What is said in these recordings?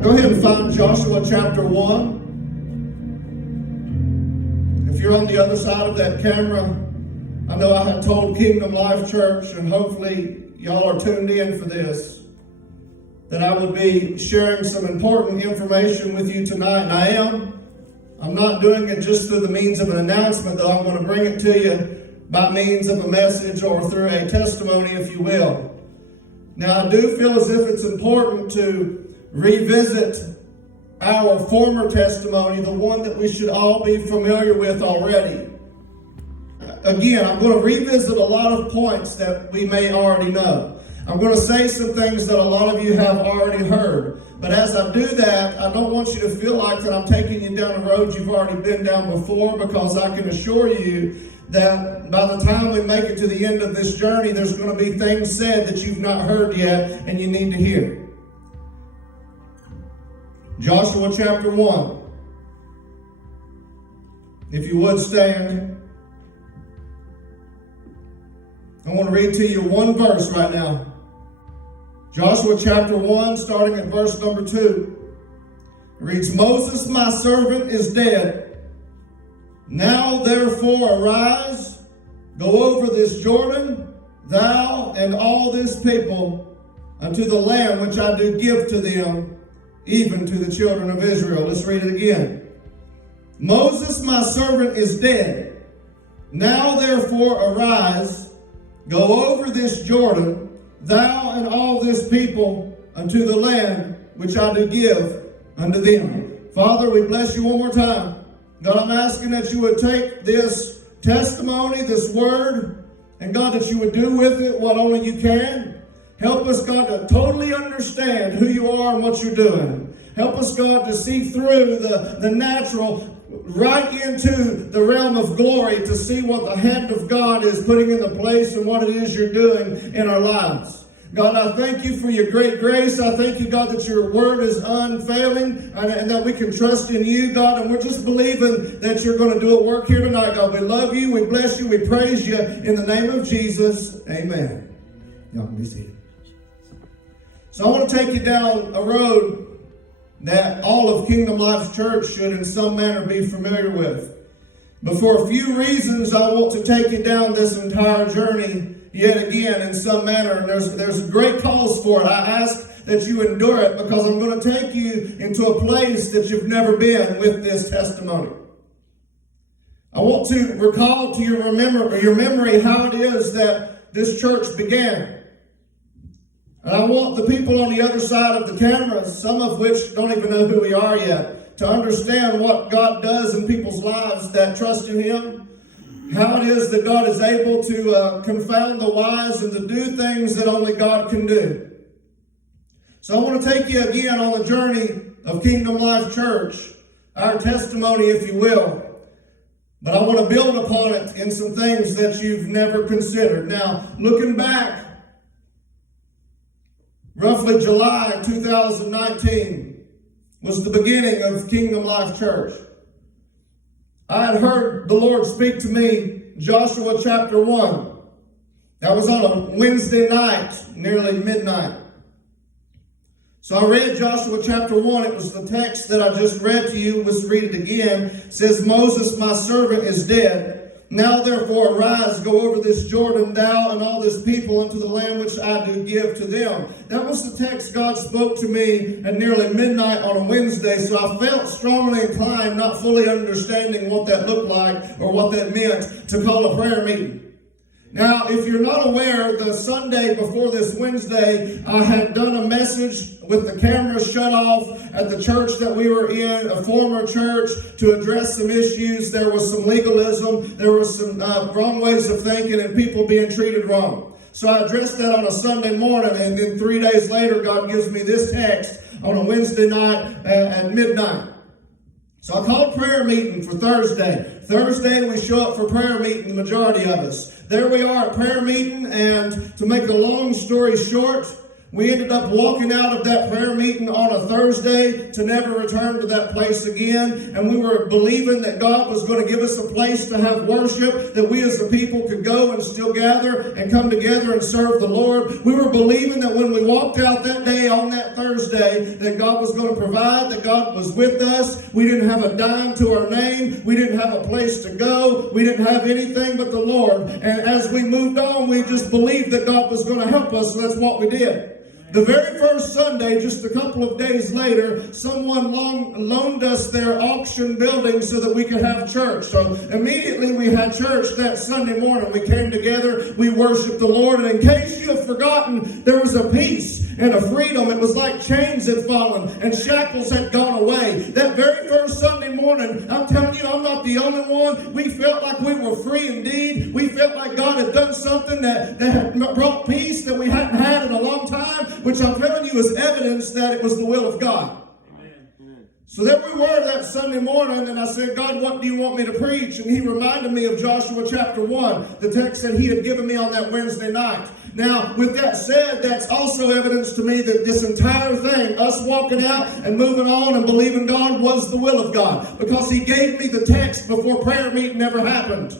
Go ahead and find Joshua chapter 1. If you're on the other side of that camera, I know I had told Kingdom Life Church, and hopefully y'all are tuned in for this, that I would be sharing some important information with you tonight, and I am. I'm not doing it just through the means of an announcement, though I'm going to bring it to you by means of a message or through a testimony, if you will. Now, I do feel as if it's important to revisit our former testimony, the one that we should all be familiar with already. Again, I'm going to revisit a lot of points that we may already know. I'm going to say some things that a lot of you have already heard. But as I do that, I don't want you to feel like that I'm taking you down a road you've already been down before, because I can assure you that by the time we make it to the end of this journey, there's going to be things said that you've not heard yet and you need to hear. Joshua chapter 1. If you would stand. I want to read to you one verse right now. Joshua chapter 1, starting at verse number 2. It reads, Moses, my servant, is dead. Now therefore arise, go over this Jordan, thou and all this people, unto the land which I do give to them, even to the children of Israel. Let's read it again. Moses, my servant, is dead. Now therefore arise, go over this Jordan, thou and all this people, unto the land which I do give unto them. Father, we bless you one more time. God, I'm asking that you would take this testimony, this word, and God, that you would do with it what only you can. Help us, God, to totally understand who you are and what you're doing. Help us, God, to see through the natural right into the realm of glory, to see what the hand of God is putting into place and what it is you're doing in our lives. God, I thank you for your great grace. I thank you, God, that your word is unfailing and that we can trust in you, God. And we're just believing that you're going to do a work here tonight, God. We love you. We bless you. We praise you. In the name of Jesus, amen. Y'all can be seated. So I want to take you down a road that all of Kingdom Life Church should in some manner be familiar with. But for a few reasons, I want to take you down this entire journey yet again in some manner. And there's great cause for it. I ask that you endure it, because I'm going to take you into a place that you've never been with this testimony. I want to recall to your memory how it is that this church began. And I want the people on the other side of the cameras, some of which don't even know who we are yet, to understand what God does in people's lives that trust in Him. How it is that God is able to confound the wise and to do things that only God can do. So I want to take you again on the journey of Kingdom Life Church, our testimony, if you will. But I want to build upon it in some things that you've never considered. Now, looking back, roughly July 2019 was the beginning of Kingdom Life Church. I had heard the Lord speak to me, Joshua chapter 1. That was on a Wednesday night, nearly midnight. So I read Joshua chapter 1. It was the text that I just read to you. Let's read it again. It says, Moses, my servant, is dead. Now therefore arise, go over this Jordan, thou and all this people, unto the land which I do give to them. That was the text God spoke to me at nearly midnight on a Wednesday, so I felt strongly inclined, not fully understanding what that looked like or what that meant, to call a prayer meeting. Now, if you're not aware, the Sunday before this Wednesday, I had done a message with the camera shut off at the church that we were in, a former church, to address some issues. There was some legalism, there was some wrong ways of thinking, and people being treated wrong. So I addressed that on a Sunday morning, and then 3 days later, God gives me this text on a Wednesday night at midnight. So I called prayer meeting for Thursday. Thursday, we show up for prayer meeting, the majority of us. There we are at prayer meeting, and to make a long story short, We ended up walking out of that prayer meeting on a Thursday to never return to that place again. And we were believing that God was going to give us a place to have worship, that we as the people could go and still gather and come together and serve the Lord. We were believing that when we walked out that day on that Thursday, that God was going to provide, that God was with us. We didn't have a dime to our name. We didn't have a place to go. We didn't have anything but the Lord. And as we moved on, we just believed that God was going to help us. So that's what we did. The very first Sunday, just a couple of days later, someone loaned us their auction building so that we could have church. So immediately we had church that Sunday morning. We came together, we worshiped the Lord, and in case you have forgotten, there was a peace and a freedom. It was like chains had fallen and shackles had gone away. That very first Sunday morning, I'm telling you, I'm not the only one. We felt like we were free indeed. We felt like God had done something that had brought peace that we hadn't had in a long time, which I'm telling you is evidence that it was the will of God. Amen. So there we were that Sunday morning, and I said, God, what do you want me to preach? And he reminded me of Joshua chapter 1, the text that he had given me on that Wednesday night. Now, with that said, that's also evidence to me that this entire thing, us walking out and moving on and believing God, was the will of God, because he gave me the text before prayer meeting ever happened.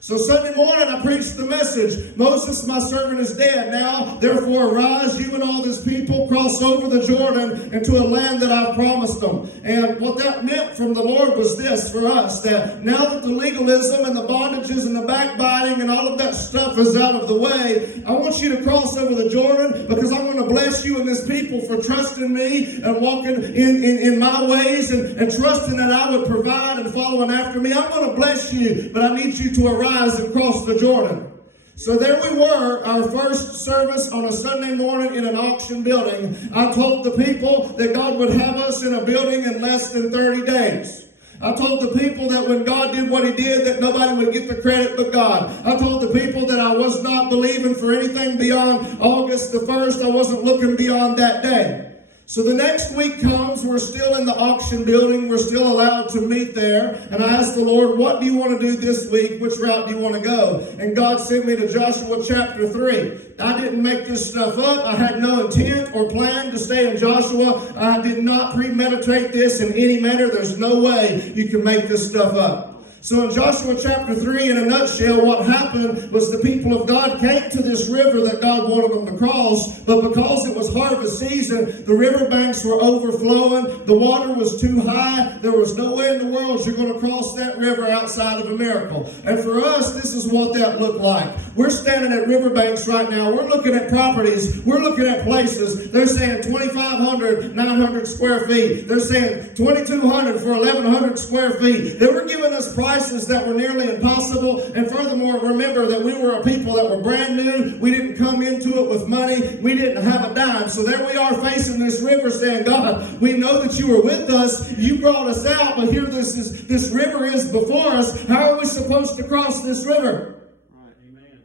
So Sunday morning I preached the message, Moses, my servant, is dead. Now, therefore, arise, you and all this people, cross over the Jordan into a land that I've promised them. And what that meant from the Lord was this for us, that now that the legalism and the bondages and the backbiting and all of that stuff is out of the way, I want you to cross over the Jordan, because I'm going to bless you and this people for trusting me and walking in my ways and trusting that I would provide and following after me. I'm going to bless you, but I need you to arise and cross the Jordan. So there we were, our first service on a Sunday morning in an auction building. I told the people that God would have us in a building in less than 30 days. I told the people that when God did what he did, that nobody would get the credit but God. I told the people that I was not believing for anything beyond August the 1st. I wasn't looking beyond that day. So the next week comes, we're still in the auction building, we're still allowed to meet there, and I asked the Lord, what do you want to do this week? Which route do you want to go? And God sent me to Joshua chapter 3. I didn't make this stuff up. I had no intent or plan to stay in Joshua. I did not premeditate this in any manner. There's no way you can make this stuff up. So in Joshua chapter 3, in a nutshell, what happened was the people of God came to this river that God wanted them to cross, but because it was harvest season, the riverbanks were overflowing, the water was too high, there was no way in the world you're going to cross that river outside of a miracle. And for us, this is what that looked like. We're standing at riverbanks right now, we're looking at properties, we're looking at places, they're saying 2,500, 900 square feet, they're saying 2,200 for 1,100 square feet. They were giving us prices that were nearly impossible. And furthermore, remember that we were a people that were brand new. We didn't come into it with money. We didn't have a dime. So there we are facing this river saying, God, we know that you were with us. You brought us out, but here this river is before us. How are we supposed to cross this river? Right. Amen.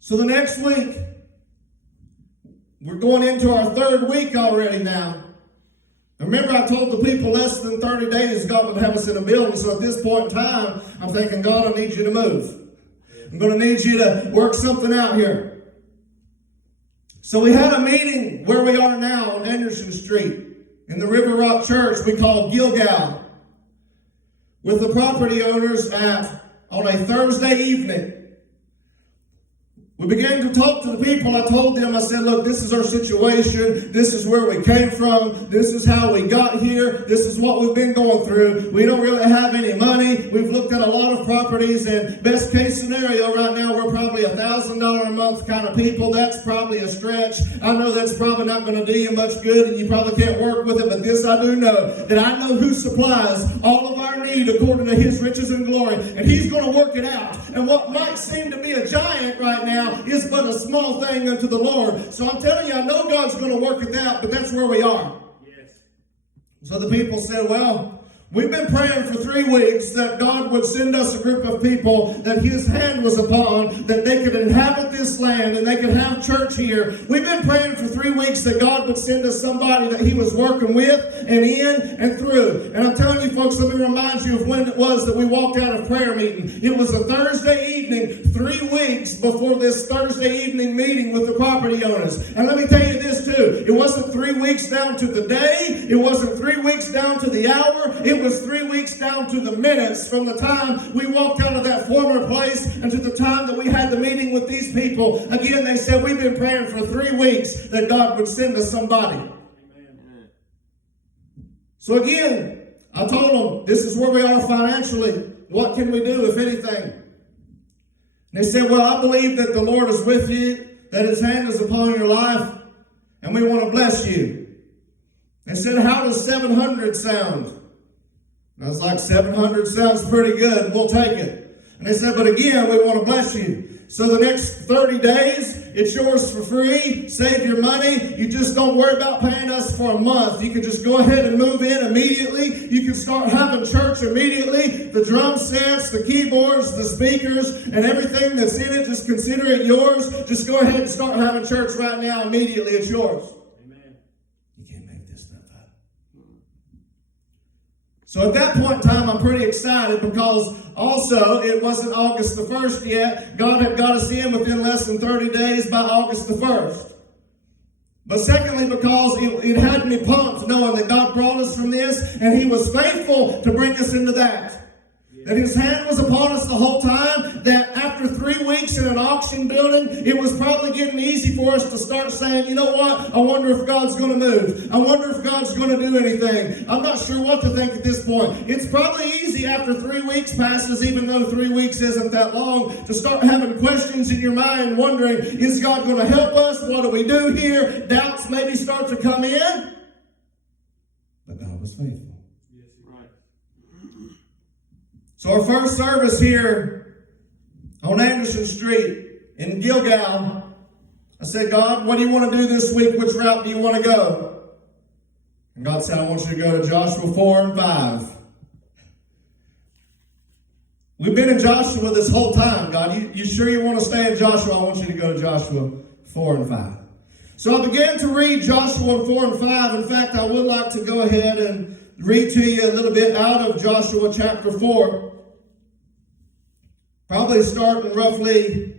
So the next week, we're going into our third week already now. Remember, I told the people less than 30 days God would have us in a building. So at this point in time, I'm thinking, God, I need you to move. I'm going to need you to work something out here. So we had a meeting where we are now on Anderson Street in the River Rock Church we call Gilgal with the property owners on a Thursday evening. We began to talk to the people. I told them, I said, look, this is our situation. This is where we came from. This is how we got here. This is what we've been going through. We don't really have any money. We've looked at a lot of properties, and best case scenario right now, we're probably $1,000 a month kind of people. That's probably a stretch. I know that's probably not going to do you much good, and you probably can't work with it, but this I do know, that I know who supplies all of our need according to his riches and glory, and he's going to work it out. And what might seem to be a giant right now is but a small thing unto the Lord. So I'm telling you, I know God's going to work it out, but that's where we are. Yes. So the people said, well, We've been praying for 3 weeks that God would send us a group of people that His hand was upon, that they could inhabit this land and they could have church here. We've been praying for 3 weeks that God would send us somebody that He was working with and in and through. And I'm telling you folks, let me remind you of when it was that we walked out of prayer meeting. It was a Thursday evening, 3 weeks before this Thursday evening meeting with the property owners. And let me tell you this too, it wasn't 3 weeks down to the day, it wasn't 3 weeks down to the hour, it was 3 weeks down to the minutes from the time we walked out of that former place and to the time that we had the meeting with these people. Again, they said, we've been praying for 3 weeks that God would send us somebody. Amen. So again, I told them, this is where we are financially. What can we do, if anything? And they said, well, I believe that the Lord is with you, that His hand is upon your life, and we want to bless you. They said, how does 700 sound? I was like, 700 sounds pretty good. We'll take it. And they said, but again, we want to bless you. So the next 30 days, it's yours for free. Save your money. You just don't worry about paying us for a month. You can just go ahead and move in immediately. You can start having church immediately. The drum sets, the keyboards, the speakers, and everything that's in it, just consider it yours. Just go ahead and start having church right now immediately. It's yours. So at that point in time, I'm pretty excited because also it wasn't August the 1st yet. God had got us in within less than 30 days by August the 1st. But secondly, because it had me pumped knowing that God brought us from this and He was faithful to bring us into that. That His hand was upon us the whole time, that after 3 weeks in an auction building, it was probably getting easy for us to start saying, you know what, I wonder if God's going to move. I wonder if God's going to do anything. I'm not sure what to think at this point. It's probably easy after 3 weeks passes, even though 3 weeks isn't that long, to start having questions in your mind, wondering, is God going to help us? What do we do here? Doubts maybe start to come in. But God was faithful. So our first service here on Anderson Street in Gilgal, I said, God, what do you want to do this week? Which route do you want to go? And God said, I want you to go to Joshua 4 and 5. We've been in Joshua this whole time, God. You sure you want to stay in Joshua? I want you to go to Joshua 4 and 5. So I began to read Joshua 4 and 5. In fact, I would like to go ahead and read to you a little bit out of Joshua chapter 4. Probably starting roughly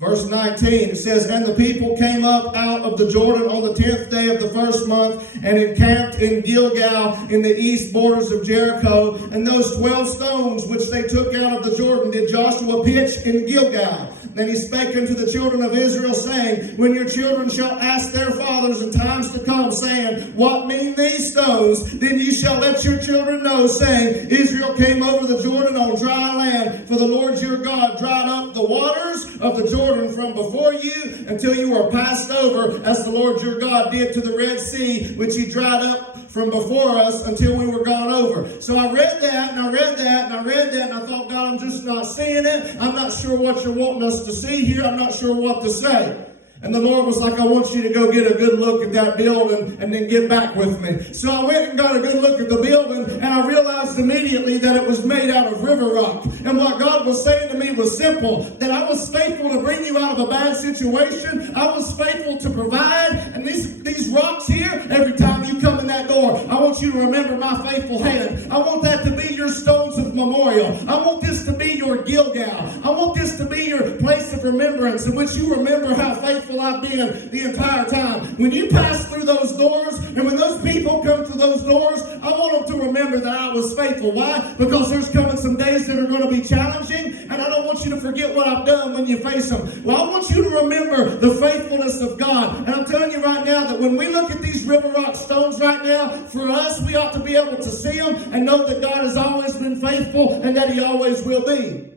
verse 19. It says, and the people came up out of the Jordan on the 10th day of the first month and encamped in Gilgal in the east borders of Jericho. And those 12 stones which they took out of the Jordan did Joshua pitch in Gilgal. Then he spake unto the children of Israel, saying, when your children shall ask their fathers in times to come, saying, what mean these stones? Then ye shall let your children know, saying, Israel came over the Jordan on dry land, for the Lord your God dried up the waters of the Jordan from before you until you were passed over, as the Lord your God did to the Red Sea, which He dried up from before us until we were gone over. So I read that, and I read that, and I read that, and I thought, God, I'm just not seeing it. I'm not sure what you're wanting us to see here. I'm not sure what to say. And the Lord was like, I want you to go get a good look at that building and then get back with me. So I went and got a good look at the building, and I realized immediately that it was made out of river rock. And what God was saying to me was simple, that I was faithful to bring you out of a bad situation. I was faithful to provide. And these rocks here, every time you come in that door, I want you to remember my faithful hand. I want that to be your stones of memorial. I want this to be your Gilgal. I want this to be your place of remembrance in which you remember how faithful I've been the entire time. When you pass through those doors, and when those people come through those doors, I want them to remember that I was faithful. Why? Because there's coming some days that are going to be challenging, and I don't want you to forget what I've done when you face them. Well, I want you to remember the faithfulness of God. And I'm telling you right now that when we look at these river rock stones right now, for us, we ought to be able to see them and know that God has always been faithful and that He always will be.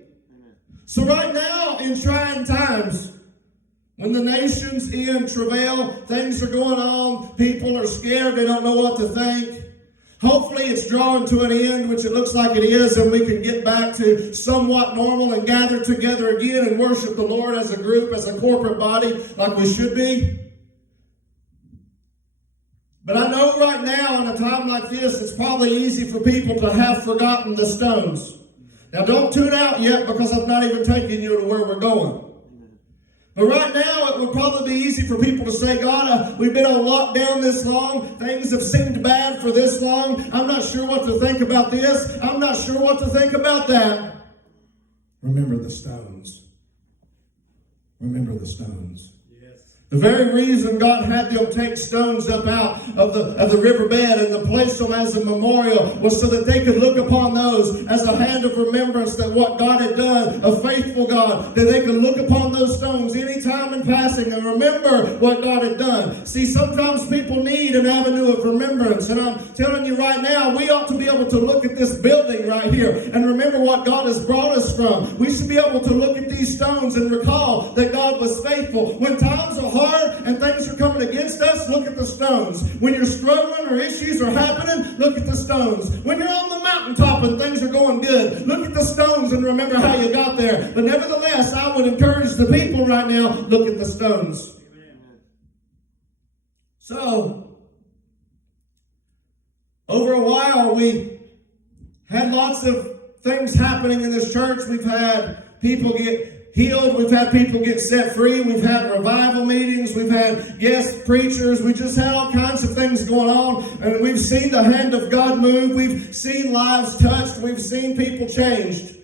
So right now, in trying times, when the nation's in travail, things are going on, people are scared, they don't know what to think. Hopefully it's drawing to an end, which it looks like it is, and we can get back to somewhat normal and gather together again and worship the Lord as a group, as a corporate body, like we should be. But I know right now, in a time like this, it's probably easy for people to have forgotten the stones. Now, don't tune out yet, because I've not even taken you to where we're going. But right now, it would probably be easy for people to say, God, we've been on lockdown this long. Things have seemed bad for this long. I'm not sure what to think about this. I'm not sure what to think about that. Remember the stones. Remember the stones. The very reason God had them take stones up out of the riverbed and place them as a memorial was so that they could look upon those as a hand of remembrance that what God had done, a faithful God, that they could look upon those stones any time in passing and remember what God had done. See, sometimes people need an avenue of remembrance, and I'm telling you right now, we ought to be able to look at this building right here and remember what God has brought us from. We should be able to look at these stones and recall that God was faithful. When times are hard and things are coming against us, look at the stones. When you're struggling or issues are happening, look at the stones. When you're on the mountaintop and things are going good, look at the stones and remember how you got there. But nevertheless, I would encourage the people right now, look at the stones. So, over a while, we had lots of things happening in this church. We've had people get healed. We've had people get set free. We've had revival meetings. We've had guest preachers. We just had all kinds of things going on. And we've seen the hand of God move. We've seen lives touched. We've seen people changed.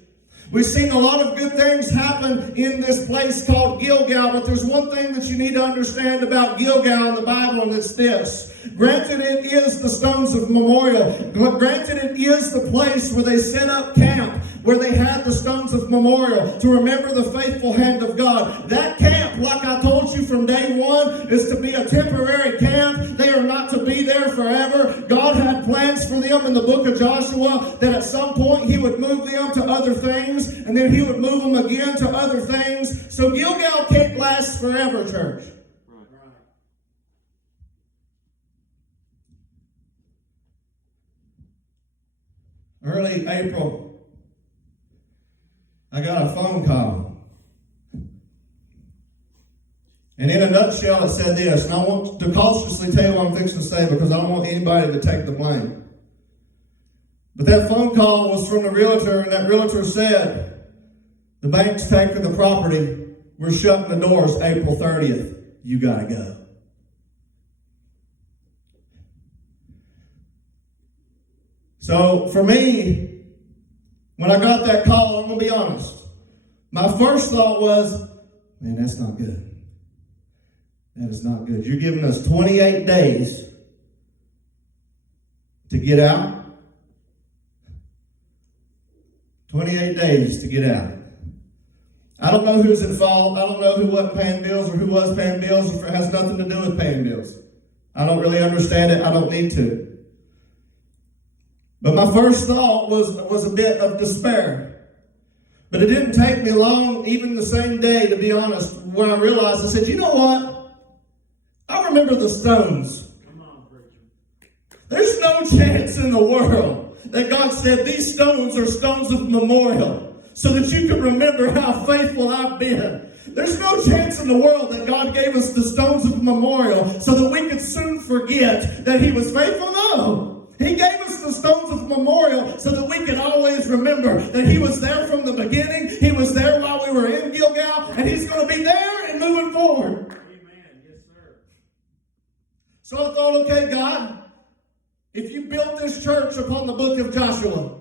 We've seen a lot of good things happen in this place called Gilgal. But there's one thing that you need to understand about Gilgal in the Bible, and it's this. Granted, it is the stones of memorial. Granted, it is the place where they set up camp, where they had the stones of memorial to remember the faithful hand of God. That camp, like I told you from day one, is to be a temporary camp. They are not to be there forever. God had plans for them in the book of Joshua that at some point He would move them to other things, and then He would move them again to other things. So Gilgal can't last forever, church. Early April, I got a phone call. And in a nutshell, it said this, and I want to cautiously tell you what I'm fixing to say because I don't want anybody to take the blame. But that phone call was from the realtor, and that realtor said, the bank's taking the property. We're shutting the doors April 30th. You got to go. So for me, when I got that call, I'm going to be honest. My first thought was, man, that's not good. That is not good. You're giving us 28 days to get out. 28 days to get out. I don't know who's at fault. I don't know who wasn't paying bills or who was paying bills. If it has nothing to do with paying bills. I don't really understand it. I don't need to. But my first thought was a bit of despair. But it didn't take me long, even the same day, to be honest, when I realized, I said, you know what? I remember the stones. Come on, preacher. There's no chance in the world that God said these stones are stones of memorial so that you can remember how faithful I've been. There's no chance in the world that God gave us the stones of memorial so that we could soon forget that He was faithful. No. He gave us the stones of memorial so that we can always remember that He was there from the beginning. He was there while we were in Gilgal, and He's going to be there and moving forward. Amen. Yes, sir. So I thought, okay, God, if you built this church upon the book of Joshua,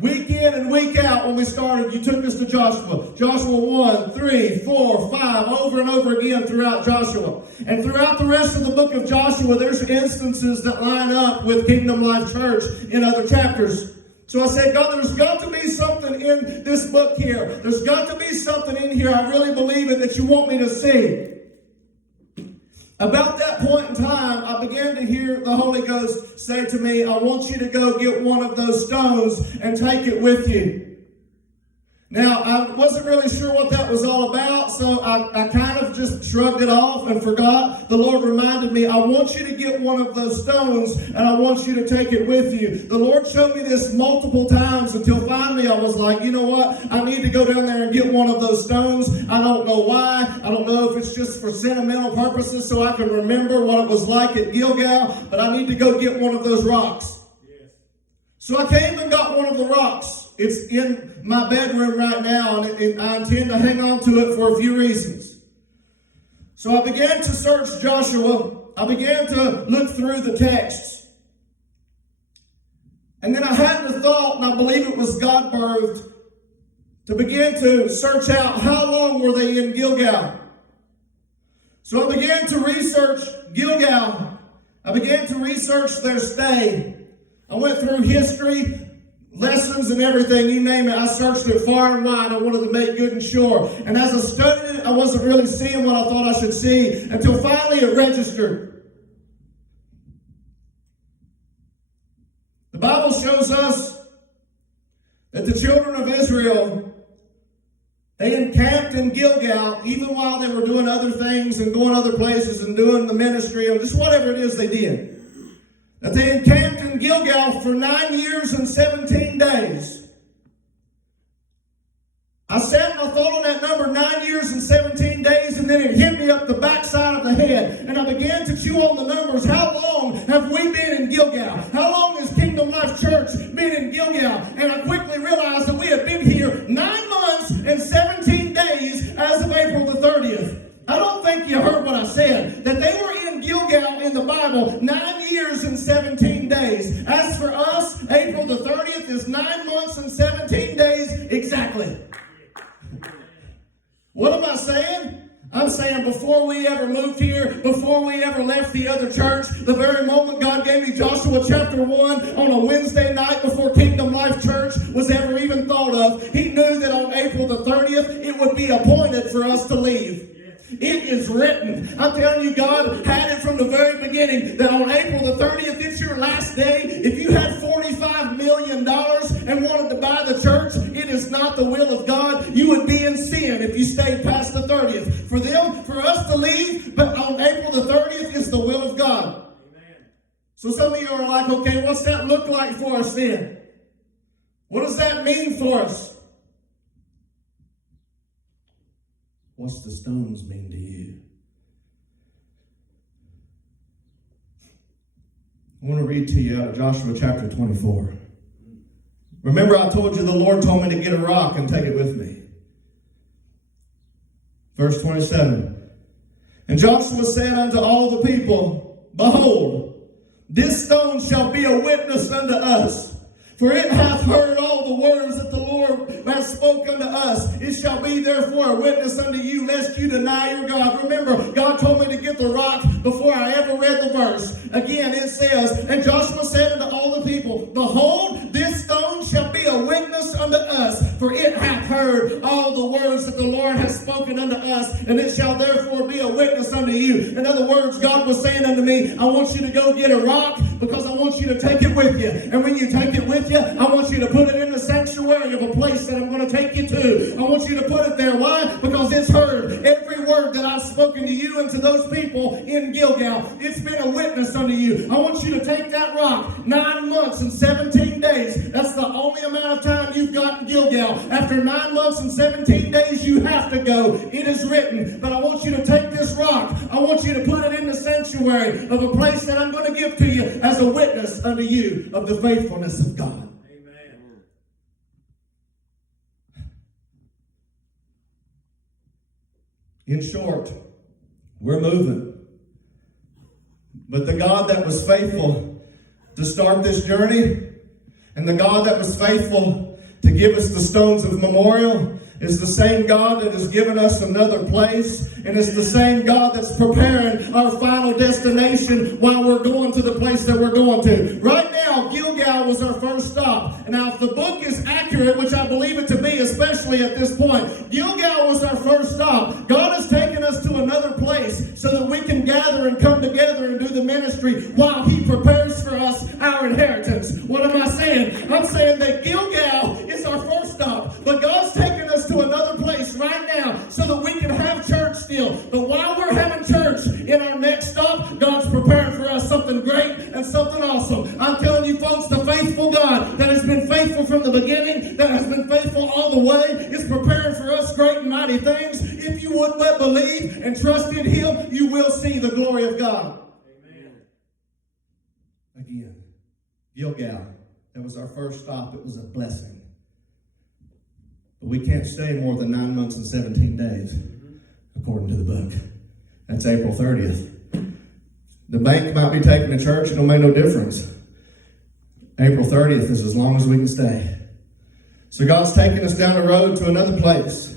week in and week out when we started, you took us to Joshua. Joshua 1, 3, 4, 5, over and over again throughout Joshua. And throughout the rest of the book of Joshua, there's instances that line up with Kingdom Life Church in other chapters. So I said, God, there's got to be something in this book here. There's got to be something in here. I really believe it that you want me to see. About that point in time, I began to hear the Holy Ghost say to me, I want you to go get one of those stones and take it with you. Now, I wasn't really sure what that was all about, so I kind of just shrugged it off and forgot. The Lord reminded me, I want you to get one of those stones, and I want you to take it with you. The Lord showed me this multiple times until finally I was like, you know what? I need to go down there and get one of those stones. I don't know why. I don't know if it's just for sentimental purposes so I can remember what it was like at Gilgal, but I need to go get one of those rocks. So I came and got one of the rocks. It's in my bedroom right now, and I intend to hang on to it for a few reasons. So I began to search Joshua. I began to look through the texts. And then I had the thought, and I believe it was God-birthed, to begin to search out how long were they in Gilgal. So I began to research Gilgal. I began to research their stay. I went through history, lessons, and everything, you name it. I searched it far and wide. I wanted to make good and sure. And as I studied it, I wasn't really seeing what I thought I should see until finally it registered. The Bible shows us that the children of Israel, they encamped in Gilgal even while they were doing other things and going other places and doing the ministry or just whatever it is they did. That they encamped in Gilgal for 9 years and 17 days. I sat and I thought on that number, 9 years and 17 days, and then it hit me up the backside of the head. And I began to chew on the numbers. How long have we been in Gilgal? How long has Kingdom Life Church been in Gilgal? And I quickly realized that we had been here 9 months and 17 days as of April the 30th. I don't think you heard what I said. That they were in Gilgal in the Bible 9 years and 17 days. As for us, April the 30th is 9 months and 17 days exactly. What am I saying? I'm saying before we ever moved here, before we ever left the other church, the very moment God gave me Joshua chapter 1 on a Wednesday night before Kingdom Life Church was ever even thought of, He knew that on April the 30th, it would be appointed for us to leave. It is written. I'm telling you, God had it from the very beginning that on April the 30th, it's your last day. If you had $45 million and wanted to buy the church, it is not the will of God. You would be in sin if you stayed past the 30th. For us to leave, but on April the 30th is the will of God. Amen. So some of you are like, okay, what's that look like for us then? What does that mean for us? What's the stones mean to you? I want to read to you out of Joshua chapter 24. Remember, I told you the Lord told me to get a rock and take it with me. Verse 27. And Joshua said unto all the people, Behold, this stone shall be a witness unto us. For it hath heard all the words that the Lord hath spoken unto us. It shall be therefore a witness unto you, lest you deny your God. Remember, God told me to get the rock before I ever read the verse. Again, it says, And Joshua said unto all the people, Behold, this stone shall be a witness unto us. For it hath heard all the words that the Lord hath spoken unto us. And it shall therefore be a witness unto you. In other words, God was saying unto me, I want you to go get a rock because I want you to take it with you. And when you take it with you, I want you to put it in the sanctuary of a place that I'm going to take you to. I want you to put it there. Why? Because it's heard every word that I've spoken to you and to those people in Gilgal. It's been a witness unto you. I want you to take that rock 9 months and 17 days. That's the only amount of time you've got in Gilgal. After 9 months and 17 days, you have to go. It is written. But I want you to take this rock. I want you to put it in the sanctuary of a place that I'm going to give to you as a witness unto you of the faithfulness of God. In short, we're moving. But the God that was faithful to start this journey and the God that was faithful to give us the stones of memorial is the same God that has given us another place, and it's the same God that's preparing our final destination while we're going to the place that we're going to. Right now, Gilgal was our first stop. And now if the book is accurate, which I believe it to be, especially at this point, Gilgal was our first stop. God has taken us to another place so that we can gather and come together and do the ministry while He prepares for us our inheritance. What am I saying? I'm saying that Gilgal is our first stop, but God's taken faithful from the beginning, that has been faithful all the way, is preparing for us great and mighty things. If you would but believe and trust in Him, you will see the glory of God. Amen. Again, Gilgal. That was our first stop. It was a blessing. But we can't stay more than 9 months and 17 days, according to the book. That's April 30th. The bank might be taking the church. It'll make no difference. April 30th is as long as we can stay. So God's taking us down the road to another place.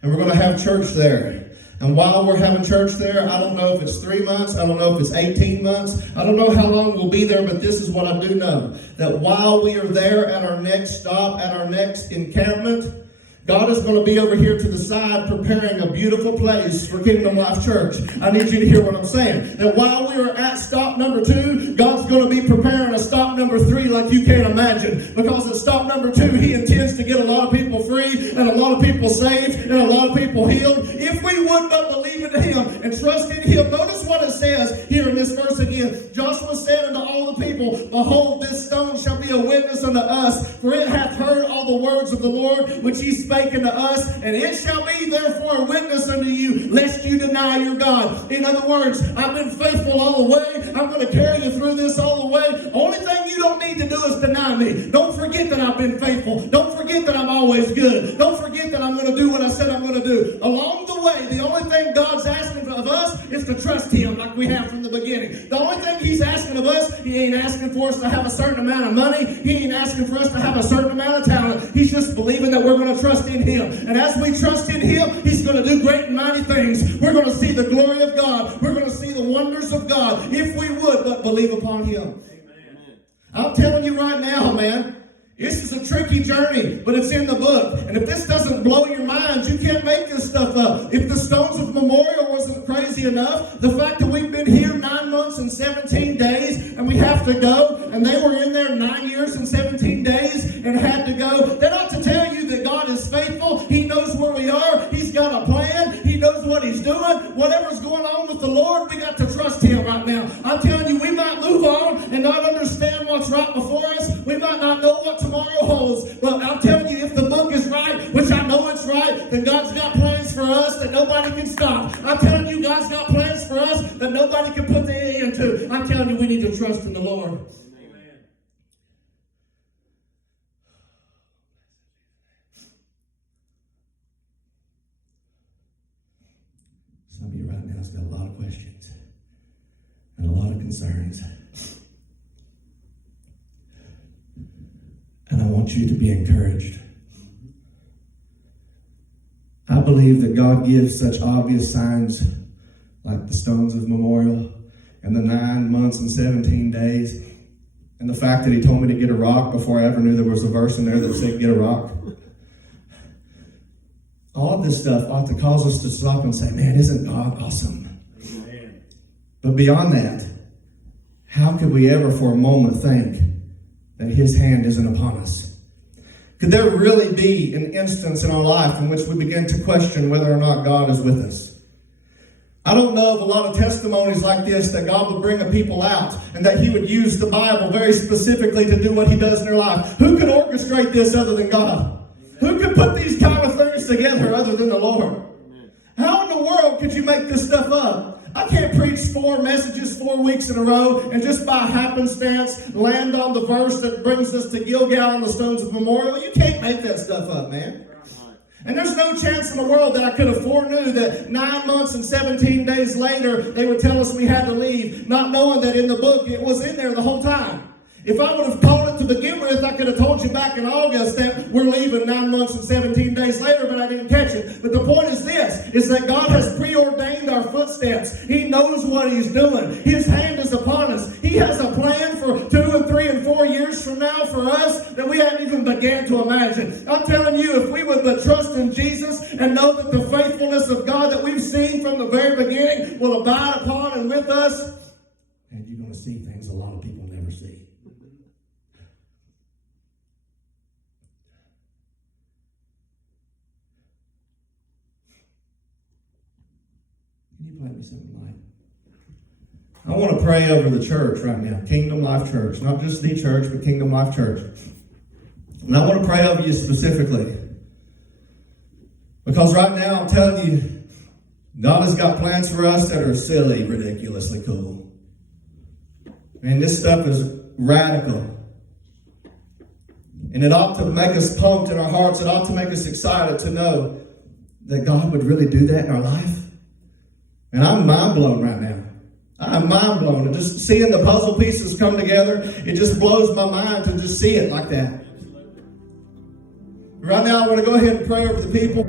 And we're going to have church there. And while we're having church there, I don't know if it's 3 months. I don't know if it's 18 months. I don't know how long we'll be there, but this is what I do know. That while we are there at our next stop, at our next encampment, God is going to be over here to the side preparing a beautiful place for Kingdom Life Church. I need you to hear what I'm saying. That while we are at stop number 2, God's going to be preparing a stop number 3 like you can't imagine. Because at stop number 2, He intends to get a lot of people free and a lot of people saved and a lot of people healed. If we would but believe in Him and trust in Him. Notice what it says here in this verse again. Joshua said unto all the people, Behold, this stone shall be a witness unto us, for it hath heard all the words of the Lord which He spake unto us, and it shall be therefore a witness unto you, lest you deny your God. In other words, I've been faithful all the way. I'm going to carry you through this all the way. Only thing you don't need to do is deny me. Don't forget that I've been faithful. Don't forget that I'm always good. Don't forget that I'm going to do what I said I'm going to do. Along the way, the only thing God's asking of us is to trust Him like we have from the beginning. The only thing He's asking of us, He ain't asking for us to have a certain amount of money. He ain't asking for us to have a certain amount of talent. He's just believing that we're going to trust in Him. And as we trust in Him, He's going to do great and mighty things. We're going to see the glory of God. We're going to see the wonders of God if we would but believe upon Him. Amen. I'm telling you right now, man, this is a tricky journey, but it's in the book. And if this doesn't blow your mind, you can't make this stuff up. If the stones of memorial wasn't crazy enough, the fact that we've been here 9 months and 17 days and we have to go, and they were in there 9 years and 17 days and had to go, that ought to tell you that God is faithful. He knows where we are. He's got a plan. He knows what He's doing. Whatever's going on with the Lord, we got to trust Him right now. I'm telling you, we might move on and not understand what's right before us. We might not know what tomorrow holds. But I'm telling you, if the book is right, which I know it's right, then God's got plans for us that nobody can stop. I'm telling you, God's got plans for us that nobody can put the end to. I'm telling you, we need to trust in the Lord. Amen. Some of you right now has got a lot of questions and a lot of concerns. And I want you to be encouraged. I believe that God gives such obvious signs like the stones of memorial and the 9 months and 17 days and the fact that He told me to get a rock before I ever knew there was a verse in there that said get a rock. All of this stuff ought to cause us to stop and say, man, isn't God awesome? Amen. But beyond that, how could we ever for a moment think that His hand isn't upon us? Could there really be an instance in our life in which we begin to question whether or not God is with us? I don't know of a lot of testimonies like this that God would bring a people out and that He would use the Bible very specifically to do what He does in their life. Who could orchestrate this other than God? Who could put these kind of things together other than the Lord? How in the world could you make this stuff up? I can't preach 4 messages 4 weeks in a row and just by happenstance land on the verse that brings us to Gilgal and the stones of memorial. You can't make that stuff up, man. And there's no chance in the world that I could have foreknew that 9 months and 17 days later they would tell us we had to leave, not knowing that in the book it was in there the whole time. If I would have caught it to begin with, I could have told you back in August that we're leaving 9 months and 17 days later, but I didn't catch it. But the point is this, is that God has preordained our footsteps. He knows what He's doing. His hand is upon us. He has a plan for 2 and 3 and 4 years from now for us that we haven't even began to imagine. I'm telling you, if we would but trust in Jesus and know that the faithfulness of God that we've seen from the very beginning will abide upon and with us, and you're going to see things a lot of people never see. Can you play me something light? I want to pray over the church right now. Kingdom Life Church. Not just the church, but Kingdom Life Church. And I want to pray over you specifically. Because right now, I'm telling you, God has got plans for us that are silly, ridiculously cool. And this stuff is radical. And it ought to make us pumped in our hearts. It ought to make us excited to know that God would really do that in our life. And I'm mind blown right now. I'm mind blown. And just seeing the puzzle pieces come together, it just blows my mind to just see it like that. Right now, I want to go ahead and pray over the people.